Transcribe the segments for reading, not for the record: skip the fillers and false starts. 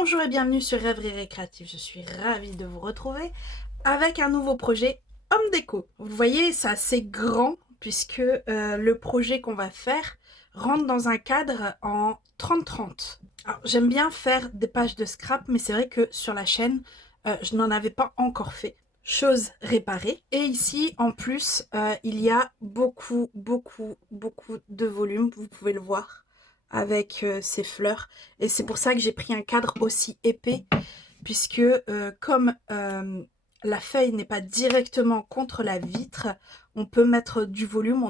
Bonjour et bienvenue sur Rêverie Récréative. Je suis ravie de vous retrouver avec un nouveau projet Home Déco. Vous voyez, c'est assez grand puisque le projet qu'on va faire rentre dans un cadre en 30-30. Alors, j'aime bien faire des pages de scrap, mais c'est vrai que sur la chaîne, je n'en avais pas encore fait. Chose réparée. Et ici, en plus, il y a beaucoup de volume, vous pouvez le voir, avec ces fleurs. Et c'est pour ça que j'ai pris un cadre aussi épais, puisque comme la feuille n'est pas directement contre la vitre, on peut mettre du volume.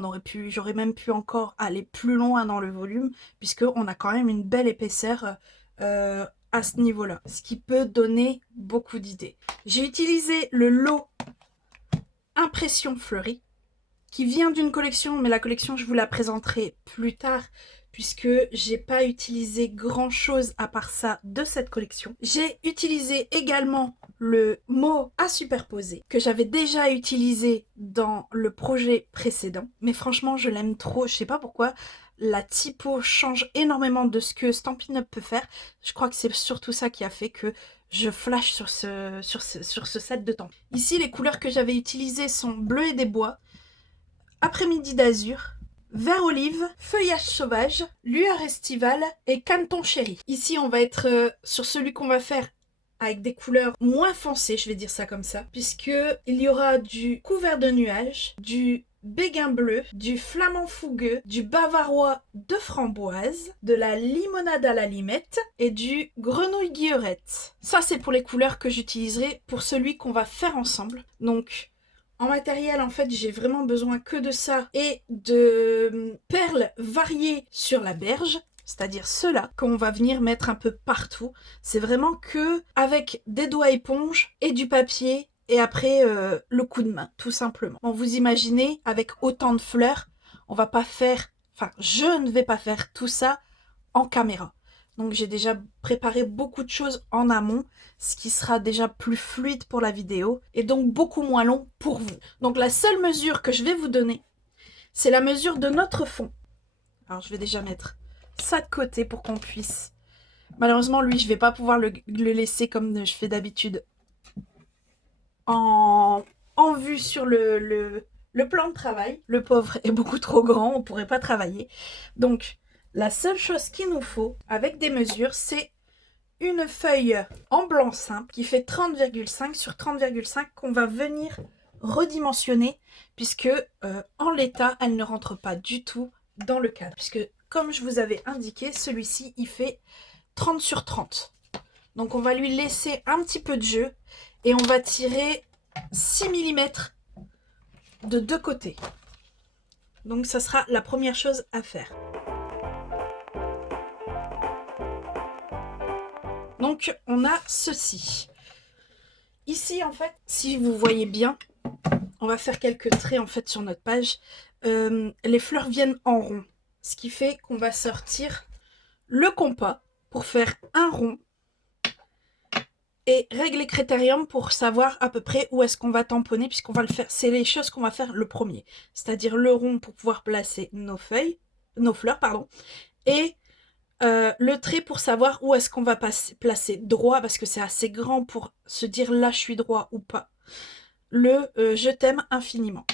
J'aurais même pu encore aller plus loin dans le volume, puisqu'on a quand même une belle épaisseur à ce niveau-là, ce qui peut donner beaucoup d'idées. J'ai utilisé le lot Impression fleurie, qui vient d'une collection, mais la collection je vous la présenterai plus tard puisque j'ai pas utilisé grand chose à part ça de cette collection. J'ai utilisé également le mot à superposer que j'avais déjà utilisé dans le projet précédent, mais franchement je l'aime trop, je sais pas pourquoi. La typo change énormément de ce que Stampin' Up peut faire. Je crois que c'est surtout ça qui a fait que je flash sur ce set de temps. Ici, les couleurs que j'avais utilisées sont bleu et des bois, après-midi d'azur, vert olive, feuillage sauvage, lueur estivale et caneton chéri. Ici, on va être sur celui qu'on va faire avec des couleurs moins foncées, je vais dire ça comme ça, puisque il y aura du couvert de nuages, du béguin bleu, du flamand fougueux, du bavarois de framboise, de la limonade à la limette et du grenouille guillerette. Ça, c'est pour les couleurs que j'utiliserai pour celui qu'on va faire ensemble. Donc, en matériel, en fait, j'ai vraiment besoin que de ça et de perles variées sur la berge, c'est-à-dire ceux-là qu'on va venir mettre un peu partout. C'est vraiment que avec des doigts éponges et du papier et après le coup de main, tout simplement. Bon, vous imaginez, avec autant de fleurs, on va pas faire, enfin, je ne vais pas faire tout ça en caméra. Donc j'ai déjà préparé beaucoup de choses en amont, ce qui sera déjà plus fluide pour la vidéo et donc beaucoup moins long pour vous. Donc la seule mesure que je vais vous donner, c'est la mesure de notre fond. Alors je vais déjà mettre ça de côté pour qu'on puisse... Malheureusement, lui, je vais pas pouvoir le laisser comme je fais d'habitude en vue sur le plan de travail. Le pauvre est beaucoup trop grand, on pourrait pas travailler. Donc, la seule chose qu'il nous faut, avec des mesures, c'est une feuille en blanc simple qui fait 30,5 sur 30,5 qu'on va venir redimensionner puisque en l'état, elle ne rentre pas du tout dans le cadre. Puisque, comme je vous avais indiqué, celui-ci, il fait 30 sur 30. Donc, on va lui laisser un petit peu de jeu et on va tirer 6 mm de deux côtés. Donc, ça sera la première chose à faire. Donc, on a ceci. Ici, en fait, si vous voyez bien, on va faire quelques traits, en fait, sur notre page. Les fleurs viennent en rond. Ce qui fait qu'on va sortir le compas pour faire un rond et règle et critérium pour savoir à peu près où est-ce qu'on va tamponner puisqu'on va le faire. C'est les choses qu'on va faire le premier. C'est-à-dire le rond pour pouvoir placer nos fleurs, pardon, et le trait pour savoir où est-ce qu'on va placer droit parce que c'est assez grand pour se dire là je suis droit ou pas. Le je t'aime infiniment.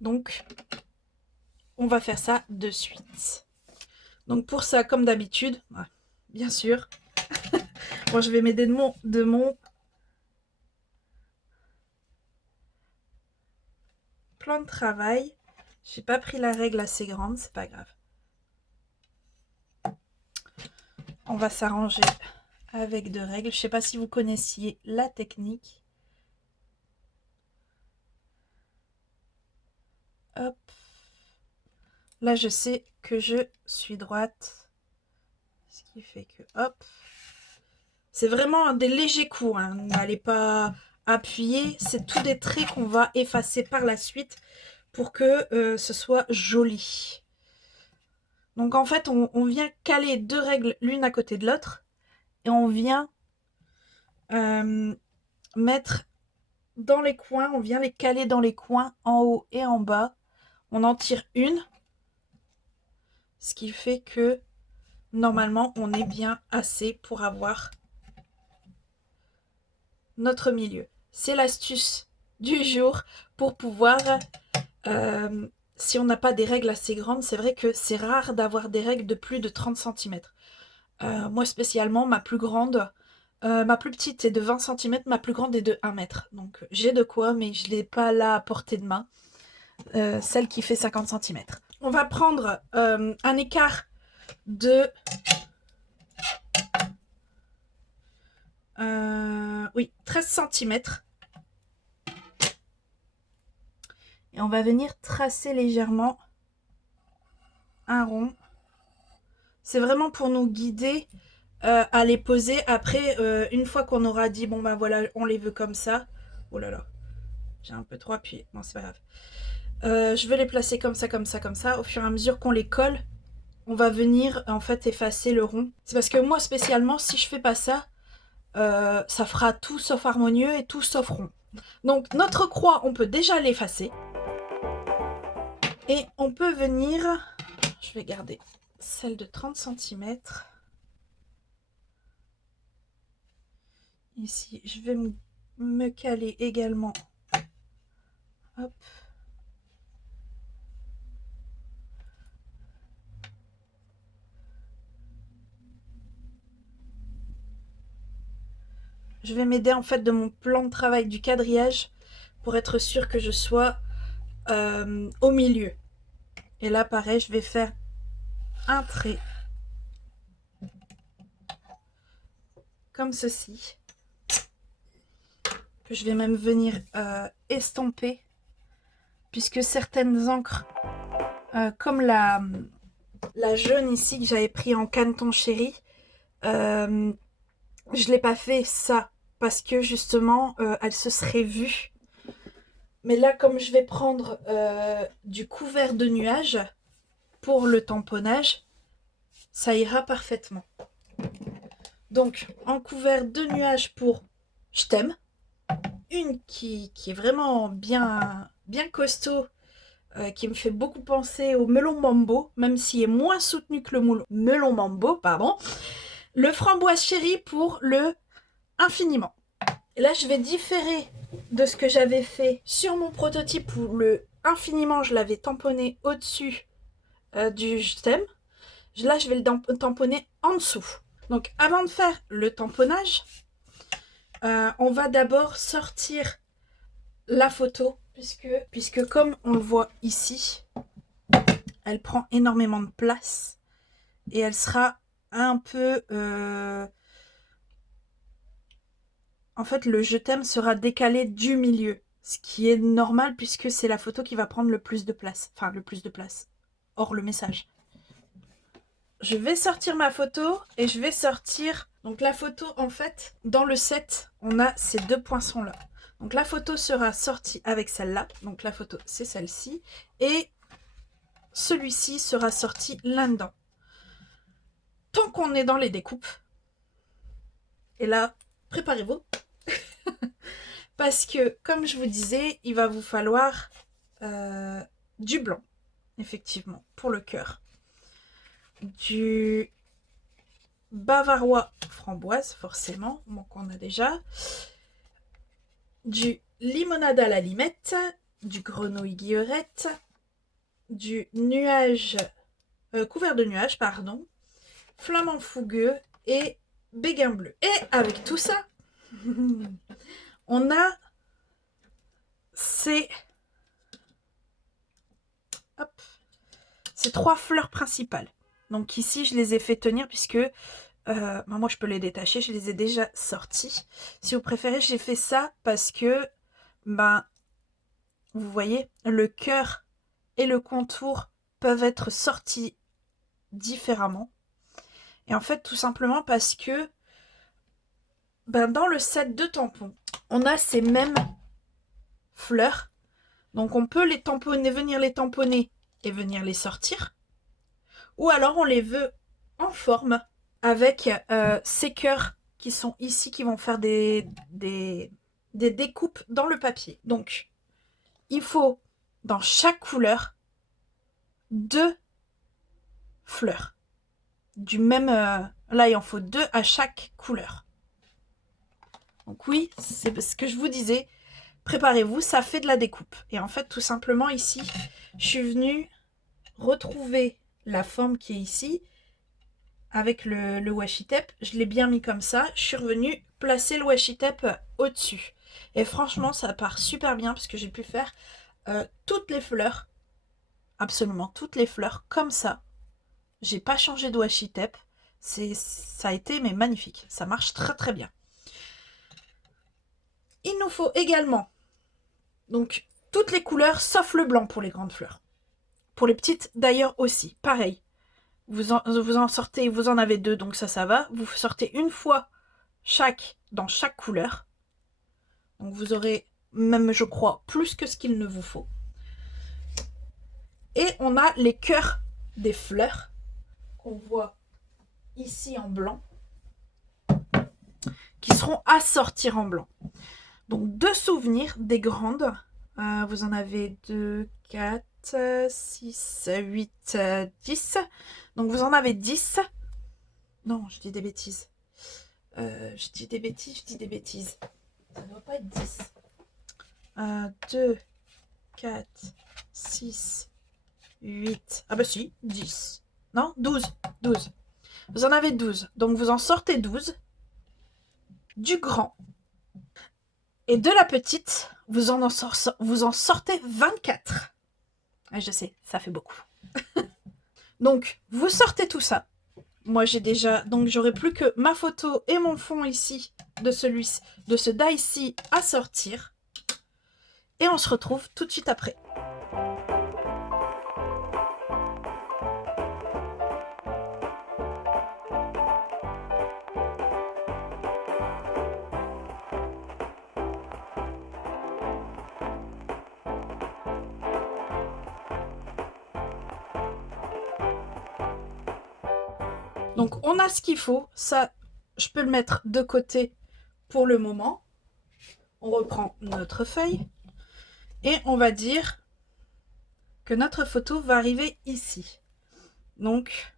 Donc on va faire ça de suite. Donc pour ça, comme d'habitude, bien sûr, moi je vais m'aider de mon plan de travail. J'ai pas pris la règle assez grande, c'est pas grave. On va s'arranger avec deux règles. Je sais pas si vous connaissiez la technique. Hop. Là, je sais que je suis droite. Ce qui fait que, hop. C'est vraiment des légers coups. Hein. N'allez pas appuyer. C'est tous des traits qu'on va effacer par la suite pour que ce soit joli. Donc, en fait, on vient caler deux règles l'une à côté de l'autre. Et on vient mettre dans les coins. On vient les caler dans les coins, en haut et en bas. On en tire une. Ce qui fait que normalement on est bien assez pour avoir notre milieu. C'est l'astuce du jour pour pouvoir, si on n'a pas des règles assez grandes, c'est vrai que c'est rare d'avoir des règles de plus de 30 cm. Moi spécialement, ma plus petite est de 20 cm, ma plus grande est de 1 mètre. Donc j'ai de quoi, mais je ne l'ai pas là à portée de main. Celle qui fait 50 cm. On va prendre un écart de... oui, 13 cm. Et on va venir tracer légèrement un rond. C'est vraiment pour nous guider à les poser. Après, une fois qu'on aura dit, bon ben voilà, on les veut comme ça. Oh là là, j'ai un peu trop appuyé. Non, c'est pas grave. Je vais les placer comme ça, comme ça, comme ça. Au fur et à mesure qu'on les colle, on va venir en fait effacer le rond. C'est parce que moi spécialement, si je fais pas ça, ça fera tout sauf harmonieux et tout sauf rond. Donc notre croix, on peut déjà l'effacer. Et on peut venir, je vais garder celle de 30 cm. Ici, je vais me caler également. Hop. Je vais m'aider en fait de mon plan de travail du quadrillage pour être sûr que je sois au milieu. Et là, pareil, je vais faire un trait comme ceci, que je vais même venir estomper, puisque certaines encres, comme la jaune ici que j'avais pris en Canton Chéri, je l'ai pas fait ça parce que justement elle se serait vue. Mais là, comme je vais prendre du couvert de nuages pour le tamponnage, ça ira parfaitement. Donc en couvert de nuages pour je t'aime, une qui est vraiment bien costaud, qui me fait beaucoup penser au melon mambo, même s'il est moins soutenu que le melon mambo, pardon. Le framboise chéri pour le infiniment. Et là, je vais différer de ce que j'avais fait sur mon prototype où le infiniment, je l'avais tamponné au-dessus du je t'aime. Là, je vais le tamponner en dessous. Donc, avant de faire le tamponnage, on va d'abord sortir la photo, puisque comme on le voit ici, elle prend énormément de place et elle sera un peu... en fait, le je t'aime sera décalé du milieu, ce qui est normal puisque c'est la photo qui va prendre le plus de place. Enfin, le plus de place. Hors le message. Je vais sortir ma photo et je vais sortir... Donc la photo, en fait, dans le set, on a ces deux poinçons-là. Donc la photo sera sortie avec celle-là. Donc la photo, c'est celle-ci. Et celui-ci sera sorti là-dedans. Tant qu'on est dans les découpes, et là, préparez-vous. Parce que, comme je vous disais, il va vous falloir du blanc, effectivement, pour le cœur. Du bavarois framboise, forcément, donc on a déjà. Du limonade à la limette, du grenouille guillerette, du nuage, couvert de nuages, pardon, flamant fougueux et béguin bleu. Et avec tout ça, on a ces trois fleurs principales. Donc ici, je les ai fait tenir puisque moi, je peux les détacher. Je les ai déjà sorties. Si vous préférez, j'ai fait ça parce que, vous voyez, le cœur et le contour peuvent être sortis différemment. Et en fait, tout simplement parce que dans le set de tampons, on a ces mêmes fleurs. Donc, on peut les tamponner, venir les tamponner et venir les sortir. Ou alors, on les veut en forme avec ces cœurs qui sont ici, qui vont faire des découpes dans le papier. Donc, il faut, dans chaque couleur, 2 fleurs. du même... là, il en faut 2 à chaque couleur. Donc oui, c'est ce que je vous disais. Préparez-vous, ça fait de la découpe. Et en fait, tout simplement, ici, je suis venue retrouver la forme qui est ici avec le washi tape. Je l'ai bien mis comme ça. Je suis revenue placer le washi tape au-dessus. Et franchement, ça part super bien parce que j'ai pu faire toutes les fleurs, absolument toutes les fleurs comme ça. J'ai pas changé de washi tape. Ça a été mais magnifique. Ça marche très très bien. Il nous faut également donc toutes les couleurs sauf le blanc pour les grandes fleurs. Pour les petites d'ailleurs aussi, pareil. Vous en sortez, vous en avez 2, donc ça va. Vous sortez une fois chaque dans chaque couleur. Donc vous aurez même, je crois, plus que ce qu'il ne vous faut. Et on a les cœurs des fleurs qu'on voit ici en blanc, qui seront à sortir en blanc. Donc 2 souvenirs des grandes. Vous en avez 2, 4, 6, 8, 10. Donc vous en avez 10. Non, je dis des bêtises. Je dis des bêtises. Ça ne doit pas être 10. 2, 4, 6, 8. Ah bah si, 10. Non, 12. 12. Vous en avez 12. Donc vous en sortez 12. Du grand. Et de la petite, vous en sortez 24. Ah, je sais, ça fait beaucoup. Donc, vous sortez tout ça. Moi, j'ai déjà... Donc, j'aurai plus que ma photo et mon fond ici, de ce die-ci à sortir. Et on se retrouve tout de suite après. Donc, on a ce qu'il faut. Ça, je peux le mettre de côté pour le moment. On reprend notre feuille. Et on va dire que notre photo va arriver ici. Donc,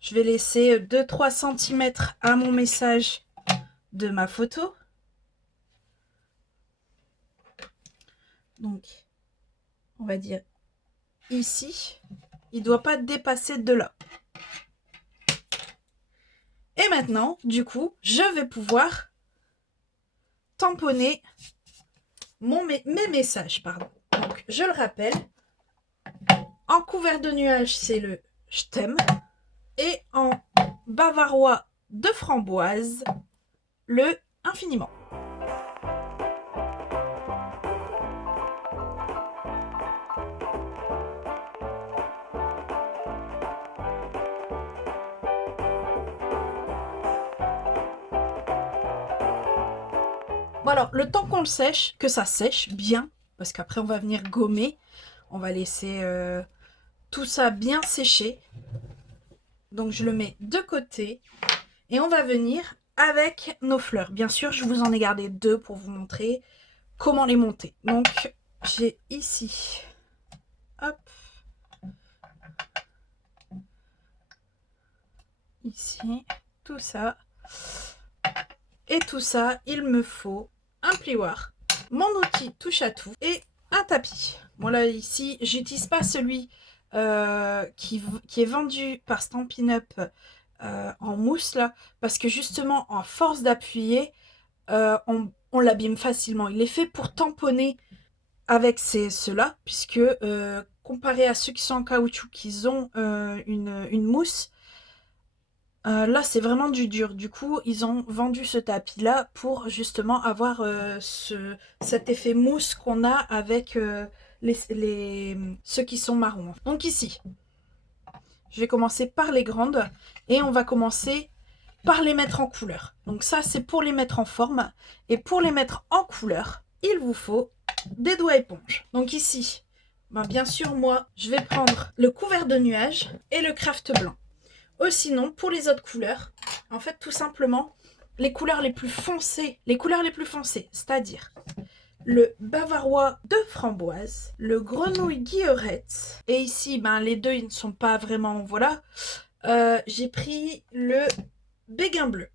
je vais laisser 2-3 cm à mon message de ma photo. Donc, on va dire ici. Il ne doit pas dépasser de là. Et maintenant, du coup, je vais pouvoir tamponner mes messages. Pardon. Donc, je le rappelle, en couvert de nuages, c'est le « je t'aime » et en bavarois de framboise, le « infiniment ». Bon alors, le temps qu'on le sèche, que ça sèche bien, parce qu'après on va venir gommer, on va laisser tout ça bien sécher. Donc je le mets de côté et on va venir avec nos fleurs. Bien sûr, je vous en ai gardé 2 pour vous montrer comment les monter. Donc j'ai ici, hop, ici, tout ça. Et tout ça, il me faut un plioir, mon outil touche à tout et un tapis. Bon là ici, j'utilise pas celui qui est vendu par Stampin' Up en mousse là, parce que justement en force d'appuyer, on l'abîme facilement. Il est fait pour tamponner avec ceux-là, puisque comparé à ceux qui sont en caoutchouc, qui ont une mousse, là, c'est vraiment du dur. Du coup, ils ont vendu ce tapis-là pour justement avoir cet effet mousse qu'on a avec ceux qui sont marrons. Donc ici, je vais commencer par les grandes et on va commencer par les mettre en couleur. Donc ça, c'est pour les mettre en forme. Et pour les mettre en couleur, il vous faut des doigts éponges. Donc ici, bien sûr, moi, je vais prendre le couvert de nuages et le craft blanc. Ou sinon, pour les autres couleurs, en fait, tout simplement, les couleurs les plus foncées, c'est-à-dire le bavarois de framboise, le grenouille guillerette, et ici, les 2, ils ne sont pas vraiment, voilà, j'ai pris le béguin bleu.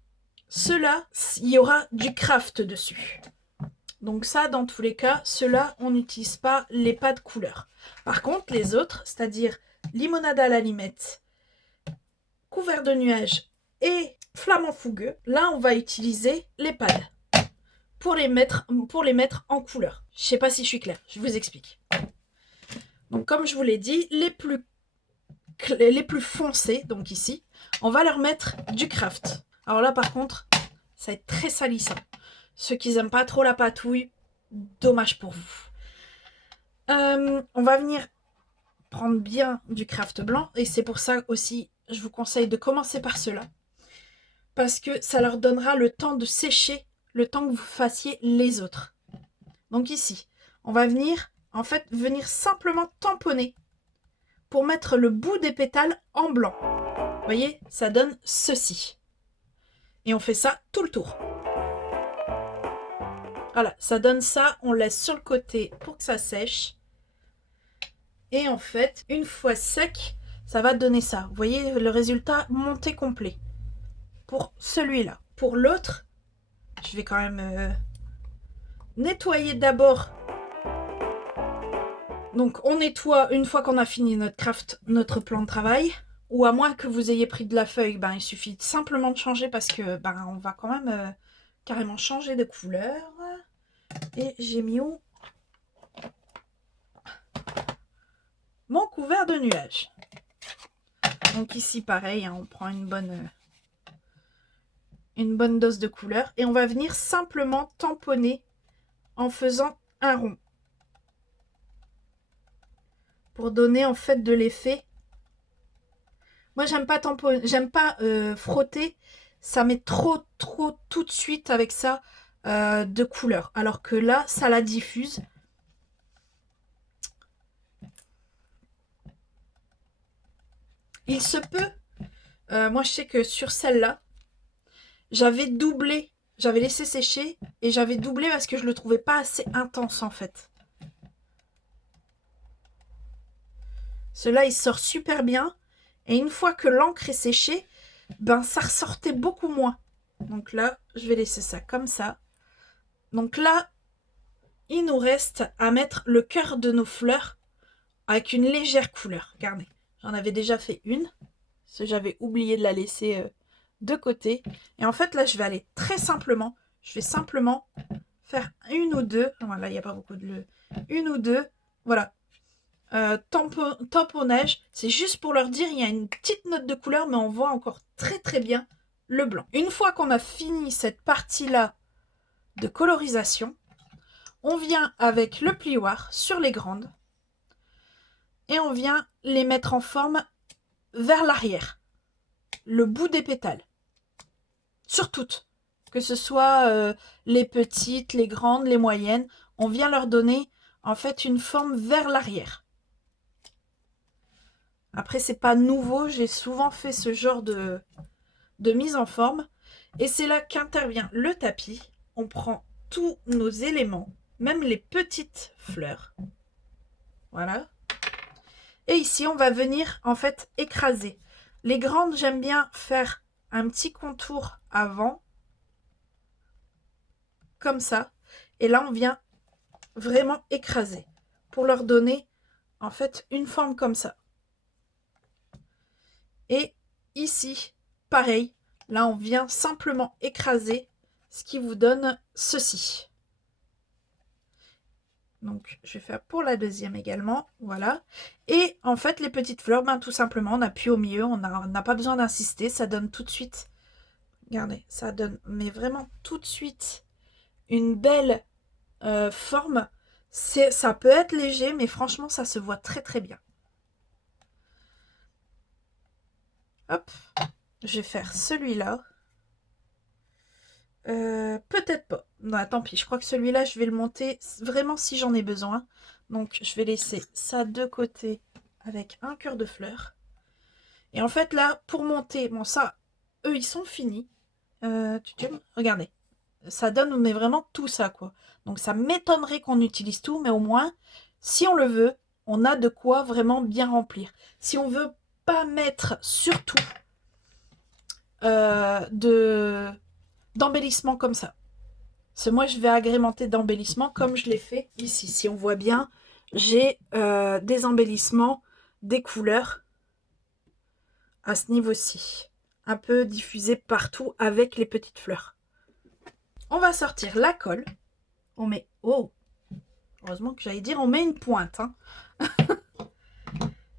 Ceux-là, il y aura du craft dessus. Donc ça, dans tous les cas, ceux-là, on n'utilise pas les pas de couleur. Par contre, les autres, c'est-à-dire limonade à la limette, couvert de nuages et flamant fougueux, là, on va utiliser les pads pour les mettre en couleur. Je sais pas si je suis claire, je vous explique. Donc comme je vous l'ai dit, les plus foncés, donc ici, on va leur mettre du craft. Alors là, par contre, ça va être très salissant. Ceux qui n'aiment pas trop la patouille, dommage pour vous. On va venir prendre bien du craft blanc. Et c'est pour ça aussi, je vous conseille de commencer par ceux-là. Parce que ça leur donnera le temps de sécher, le temps que vous fassiez les autres. Donc ici, on va venir simplement tamponner pour mettre le bout des pétales en blanc. Vous voyez, ça donne ceci. Et on fait ça tout le tour. Voilà, ça donne ça, on laisse sur le côté pour que ça sèche. Et en fait, une fois sec, ça va donner ça. Vous voyez le résultat monté complet. Pour celui-là. Pour l'autre, je vais quand même nettoyer d'abord. Donc on nettoie une fois qu'on a fini notre craft, notre plan de travail. Ou à moins que vous ayez pris de la feuille, il suffit simplement de changer parce que on va quand même carrément changer de couleur. Et j'ai mis où mon couvert de nuages. Donc ici pareil, on prend une bonne dose de couleur et on va venir simplement tamponner en faisant un rond pour donner en fait de l'effet. Moi j'aime pas tamponner, j'aime pas frotter, ça met trop tout de suite avec ça de couleur, alors que là ça la diffuse. Il se peut, moi je sais que sur celle-là, j'avais doublé, j'avais laissé sécher et j'avais doublé parce que je le trouvais pas assez intense en fait. Celui-là il sort super bien et une fois que l'encre est séchée, ça ressortait beaucoup moins. Donc là, je vais laisser ça comme ça. Donc là, il nous reste à mettre le cœur de nos fleurs avec une légère couleur. Regardez, j'en avais déjà fait une. Parce que j'avais oublié de la laisser de côté. Et en fait, là, je vais aller très simplement. Je vais simplement faire une ou deux. Voilà, il n'y a pas beaucoup de... Une ou deux. Voilà. Tamponnage. C'est juste pour leur dire, il y a une petite note de couleur, mais on voit encore très bien le blanc. Une fois qu'on a fini cette partie-là de colorisation, on vient avec le plioir sur les grandes et on vient les mettre en forme vers l'arrière, le bout des pétales, sur toutes, que ce soit les petites, les grandes, les moyennes, on vient leur donner en fait une forme vers l'arrière. Après c'est pas nouveau, j'ai souvent fait ce genre de mise en forme et c'est là qu'intervient le tapis. On prend tous nos éléments, même les petites fleurs, voilà. Et ici, on va venir en fait écraser. Les grandes, j'aime bien faire un petit contour avant, comme ça. Et là, on vient vraiment écraser pour leur donner en fait une forme comme ça. Et ici, pareil, là, on vient simplement écraser, ce qui vous donne ceci. Donc, je vais faire pour la deuxième également. Voilà. Et en fait, les petites fleurs, tout simplement, on appuie au milieu. On n'a pas besoin d'insister. Ça donne tout de suite... Regardez, ça donne mais vraiment tout de suite une belle forme. Ça peut être léger, mais franchement, ça se voit très bien. Hop. Je vais faire celui-là. Peut-être pas. Non, tant pis. Je crois que celui-là, je vais le monter vraiment si j'en ai besoin. Donc, je vais laisser ça de côté avec un cœur de fleurs. Et en fait, là, pour monter... Bon, ça, eux, ils sont finis. Regardez. Ça donne, mais vraiment tout ça, quoi. Donc, ça m'étonnerait qu'on utilise tout, mais au moins, si on le veut, on a de quoi vraiment bien remplir. Si on veut pas mettre sur tout, d'embellissement comme ça. Moi, je vais agrémenter d'embellissements comme je l'ai fait ici. Si on voit bien, j'ai des embellissements, des couleurs à ce niveau-ci. Un peu diffusées partout avec les petites fleurs. On va sortir la colle. On met... Oh, heureusement que j'allais dire, on met une pointe. Hein.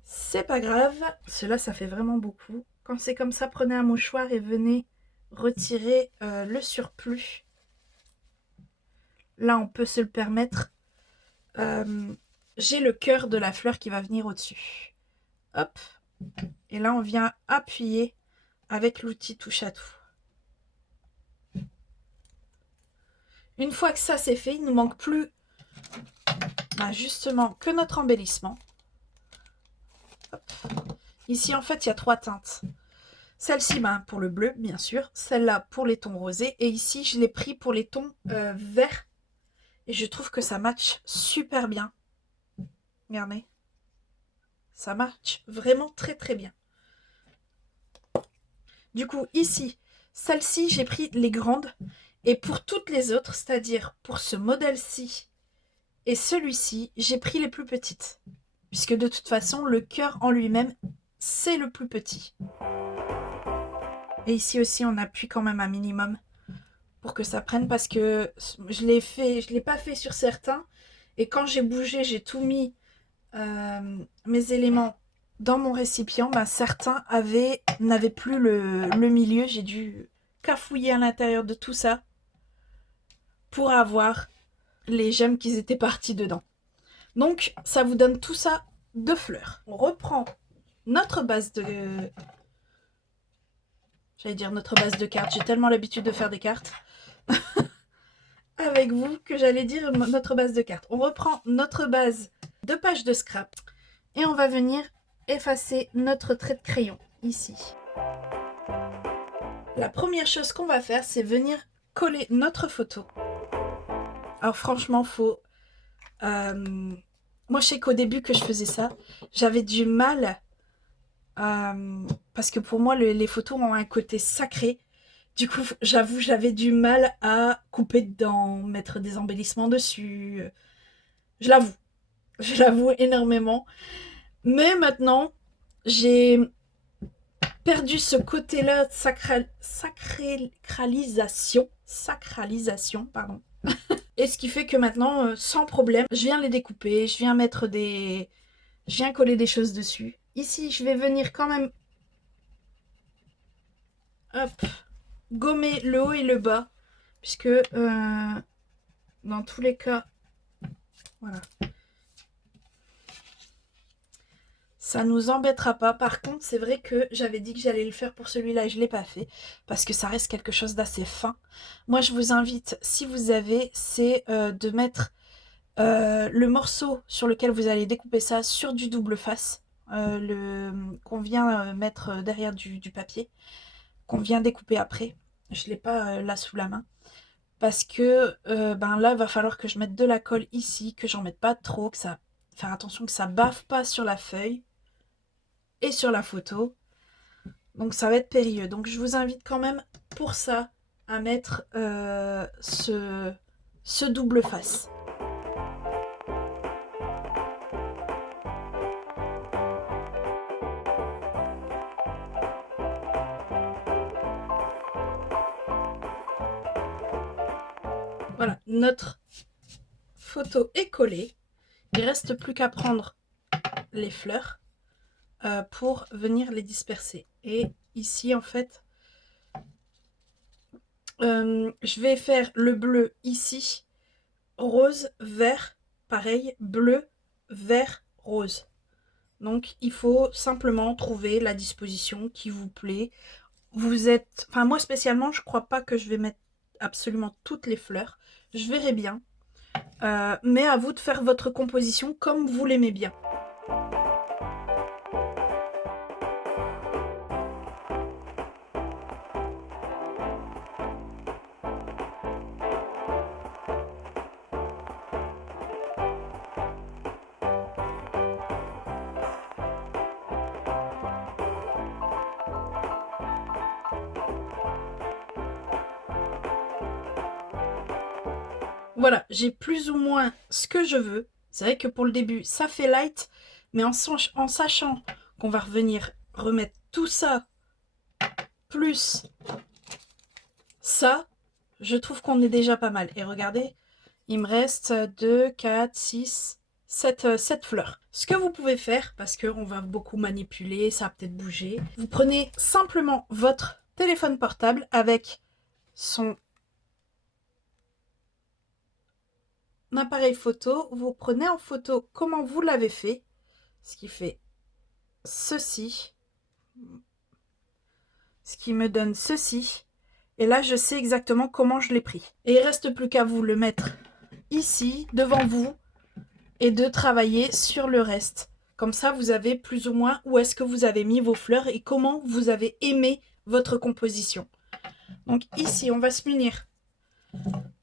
C'est pas grave. Cela, ça fait vraiment beaucoup. Quand c'est comme ça, prenez un mouchoir et venez retirer le surplus. Là, on peut se le permettre. J'ai le cœur de la fleur qui va venir au-dessus. Hop. Et là, on vient appuyer avec l'outil touche à tout. Une fois que ça c'est fait, il ne nous manque plus justement que notre embellissement. Hop. Ici, en fait, il y a 3 teintes. Celle-ci, pour le bleu, bien sûr. Celle-là, pour les tons rosés. Et ici, je l'ai pris pour les tons verts. Et je trouve que ça match super bien. Regardez. Ça match vraiment très très bien. Du coup, ici, celle-ci, j'ai pris les grandes. Et pour toutes les autres, c'est-à-dire pour ce modèle-ci et celui-ci, j'ai pris les plus petites. Puisque de toute façon, le cœur en lui-même, c'est le plus petit. Et ici aussi, on appuie quand même un minimum pour que ça prenne, parce que je l'ai pas fait sur certains. Et quand j'ai bougé, j'ai tout mis mes éléments dans mon récipient. Certains n'avaient plus le milieu. J'ai dû cafouiller à l'intérieur de tout ça pour avoir les gemmes qui étaient parties dedans. Donc, ça vous donne tout ça de fleurs. On reprend notre base de... J'allais dire notre base de cartes. J'ai tellement l'habitude de faire des cartes avec vous que j'allais dire notre base de cartes. On reprend notre base de pages de scrap et on va venir effacer notre trait de crayon ici. La première chose qu'on va faire, c'est venir coller notre photo. Alors franchement, moi, je sais qu'au début que je faisais ça, j'avais du mal parce que pour moi, les photos ont un côté sacré. Du coup, j'avoue, j'avais du mal à couper dedans, mettre des embellissements dessus. Je l'avoue énormément. Mais maintenant, j'ai perdu ce côté-là de sacralisation, pardon. Et ce qui fait que maintenant, sans problème, je viens les découper, je viens coller des choses dessus. Ici, je vais venir quand même, hop, gommer le haut et le bas, puisque dans tous les cas, voilà, ça nous embêtera pas. Par contre, c'est vrai que j'avais dit que j'allais le faire pour celui-là et je ne l'ai pas fait, parce que ça reste quelque chose d'assez fin. Moi, je vous invite, si vous avez, c'est de mettre le morceau sur lequel vous allez découper ça sur du double face, qu'on vient mettre derrière du papier, qu'on vient découper après. Je ne l'ai pas là sous la main. Parce que là, il va falloir que je mette de la colle ici, que j'en mette pas trop, faire attention que ça baffe pas sur la feuille et sur la photo. Donc ça va être périlleux. Donc je vous invite quand même pour ça à mettre ce double face. Voilà, notre photo est collée. Il ne reste plus qu'à prendre les fleurs pour venir les disperser. Et ici, en fait, je vais faire le bleu ici, rose, vert, pareil, bleu, vert, rose. Donc, il faut simplement trouver la disposition qui vous plaît. Moi spécialement, je crois pas que je vais mettre absolument toutes les fleurs. Je verrai bien. Mais à vous de faire votre composition comme vous l'aimez bien. Voilà, j'ai plus ou moins ce que je veux. C'est vrai que pour le début, ça fait light, mais en sachant qu'on va revenir remettre tout ça, plus ça, je trouve qu'on est déjà pas mal. Et regardez, il me reste 2, 4, 6, 7 fleurs. Ce que vous pouvez faire, parce qu'on va beaucoup manipuler, ça va peut-être bouger, vous prenez simplement votre téléphone portable avec son appareil photo, vous prenez en photo comment vous l'avez fait, ce qui fait ceci, ce qui me donne ceci, et là je sais exactement comment je l'ai pris. Et il reste plus qu'à vous le mettre ici, devant vous, et de travailler sur le reste. Comme ça, vous avez plus ou moins où est-ce que vous avez mis vos fleurs et comment vous avez aimé votre composition. Donc ici, on va se munir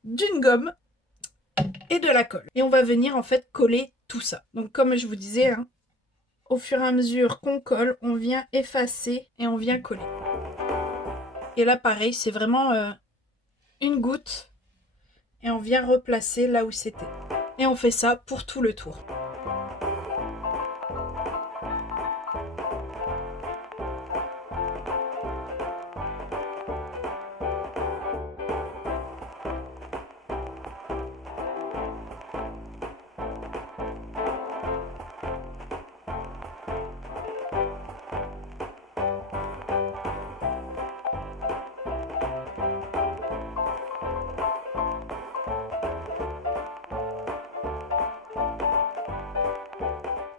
d'une gomme et de la colle. Et on va venir en fait coller tout ça. Donc comme je vous disais, hein, au fur et à mesure qu'on colle, on vient effacer et on vient coller. Et là, pareil, c'est vraiment une goutte et on vient replacer là où c'était. Et on fait ça pour tout le tour.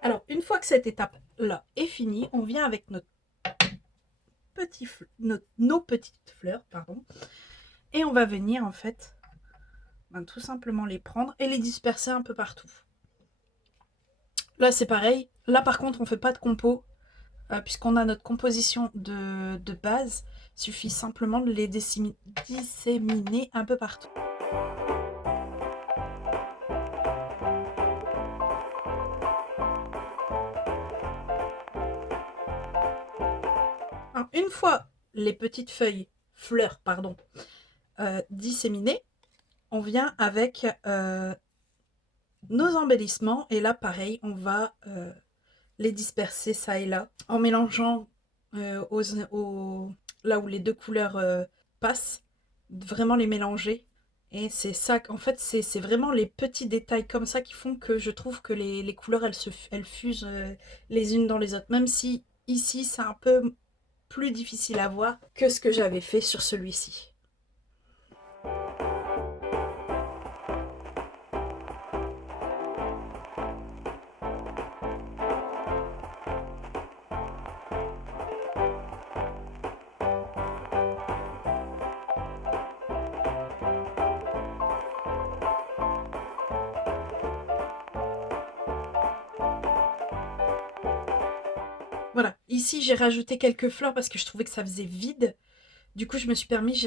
Alors, une fois que cette étape-là est finie, on vient avec nos petites fleurs, pardon, et on va venir en fait tout simplement les prendre et les disperser un peu partout. Là, c'est pareil. Là, par contre, on ne fait pas de compo, puisqu'on a notre composition de base. Il suffit simplement de les disséminer un peu partout. Alors, une fois les petites fleurs, disséminées, on vient avec nos embellissements. Et là, pareil, on va les disperser ça et là, en mélangeant là où les deux couleurs passent, vraiment les mélanger. Et c'est ça, en fait, c'est vraiment les petits détails comme ça qui font que je trouve que les couleurs, elles fusent les unes dans les autres. Même si ici, c'est un peu plus difficile à voir que ce que j'avais fait sur celui-ci. Voilà, ici j'ai rajouté quelques fleurs parce que je trouvais que ça faisait vide. Du coup, je me suis permis,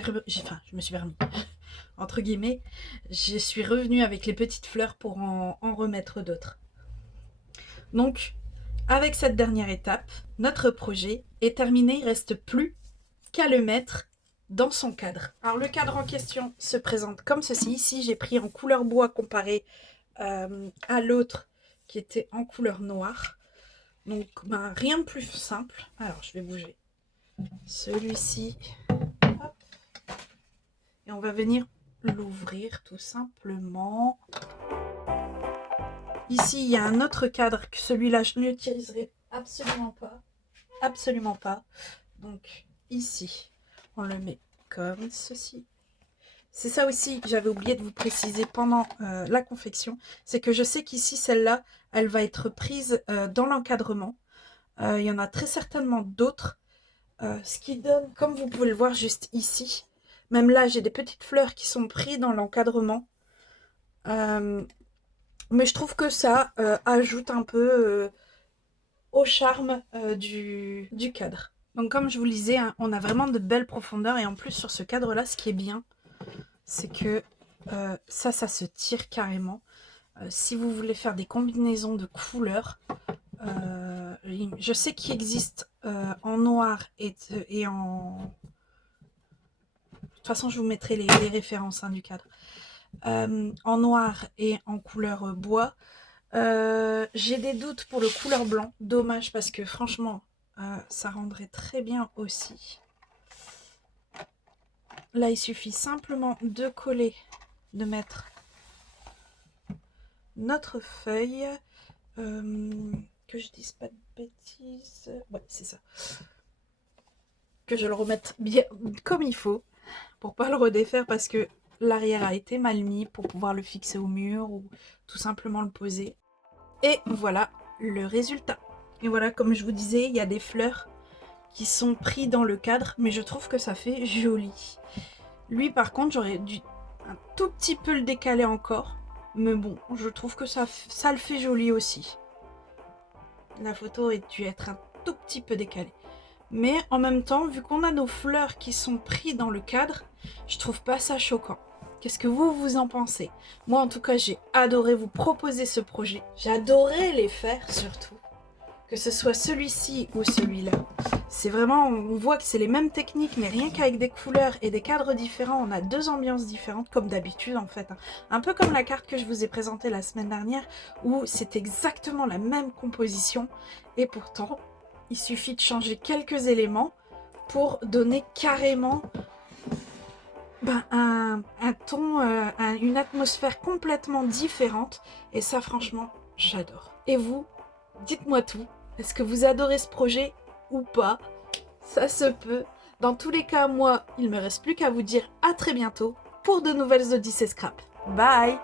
entre guillemets, je suis revenue avec les petites fleurs pour en remettre d'autres. Donc, avec cette dernière étape, notre projet est terminé. Il ne reste plus qu'à le mettre dans son cadre. Alors, le cadre en question se présente comme ceci. Ici, j'ai pris en couleur bois comparé à l'autre qui était en couleur noire. Donc, rien de plus simple. Alors, je vais bouger celui-ci. Et on va venir l'ouvrir tout simplement. Ici, il y a un autre cadre que celui-là, je ne l'utiliserai absolument pas. Absolument pas. Donc, ici, on le met comme ceci. C'est ça aussi que j'avais oublié de vous préciser pendant la confection. C'est que je sais qu'ici, celle-là, elle va être prise dans l'encadrement. Il y en a très certainement d'autres. Ce qui donne, comme vous pouvez le voir juste ici, même là, j'ai des petites fleurs qui sont prises dans l'encadrement. Mais je trouve que ça ajoute un peu au charme du cadre. Donc comme je vous le disais, hein, on a vraiment de belles profondeurs. Et en plus, sur ce cadre-là, ce qui est bien, c'est que ça se tire carrément. Si vous voulez faire des combinaisons de couleurs, je sais qu'il existe en noir et en... De toute façon, je vous mettrai les références du cadre. en noir et en couleur bois. J'ai des doutes pour le couleur blanc. Dommage parce que franchement, ça rendrait très bien aussi. Là, il suffit simplement de coller, de mettre notre feuille. Que je dise pas de bêtises. Ouais, c'est ça. Que je le remette bien comme il faut pour pas le redéfaire parce que l'arrière a été mal mis pour pouvoir le fixer au mur ou tout simplement le poser. Et voilà le résultat. Et voilà, comme je vous disais, il y a des fleurs qui sont pris dans le cadre, mais je trouve que ça fait joli. Lui, par contre, j'aurais dû un tout petit peu le décaler encore. Mais bon, je trouve que ça le fait joli aussi. La photo aurait dû être un tout petit peu décalée. Mais en même temps, vu qu'on a nos fleurs qui sont prises dans le cadre, je trouve pas ça choquant. Qu'est-ce que vous en pensez? Moi, en tout cas, j'ai adoré vous proposer ce projet. J'ai adoré les faire, surtout. Que ce soit celui-ci ou celui-là. C'est vraiment, on voit que c'est les mêmes techniques, mais rien qu'avec des couleurs et des cadres différents, on a deux ambiances différentes, comme d'habitude en fait. Un peu comme la carte que je vous ai présentée la semaine dernière, où c'est exactement la même composition, et pourtant, il suffit de changer quelques éléments pour donner carrément un ton, une atmosphère complètement différente, et ça franchement, j'adore. Et vous, dites-moi tout. Est-ce que vous adorez ce projet ou pas? Ça se peut. Dans tous les cas, moi, il me reste plus qu'à vous dire à très bientôt pour de nouvelles Odyssées Scrap. Bye!